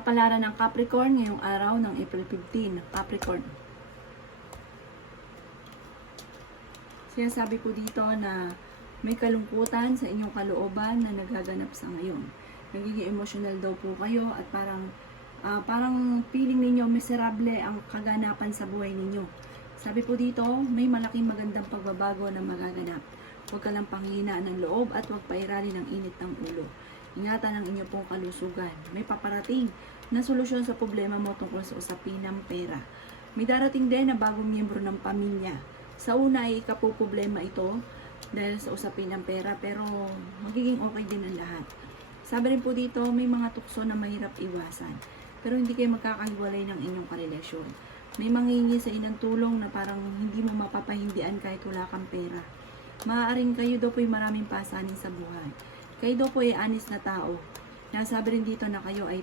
Kapalaran ng Capricorn ngayong araw ng April 15. Capricorn. Sinasabi ko dito na may kalungkutan sa inyong kalooban na nagaganap sa ngayon. Nagiging emotional daw po kayo at parang feeling ninyo miserable ang kaganapan sa buhay ninyo. Sabi po dito, may malaking magandang pagbabago na magaganap. Huwag ka lang panghihinaan ng loob at huwag pairali ng init ng ulo. Ingatan ang inyong pong kalusugan. May paparating na solusyon sa problema mo tungkol sa usapin ng pera. May darating din na bagong miyembro ng pamilya. Sa una ay ikapoproblema ito dahil sa usapin ng pera, pero magiging okay din ang lahat. Sabi rin po dito, may mga tukso na mahirap iwasan, pero hindi kayo magkakahiwalay ng inyong karelasyon. May manghihingi sa inang tulong na parang hindi mo mapapahindian kahit wala kang pera. Maaaring kayo daw po'y maraming pasanin sa buhay. Kayo daw po ay honest na tao. Nasabi rin dito na kayo ay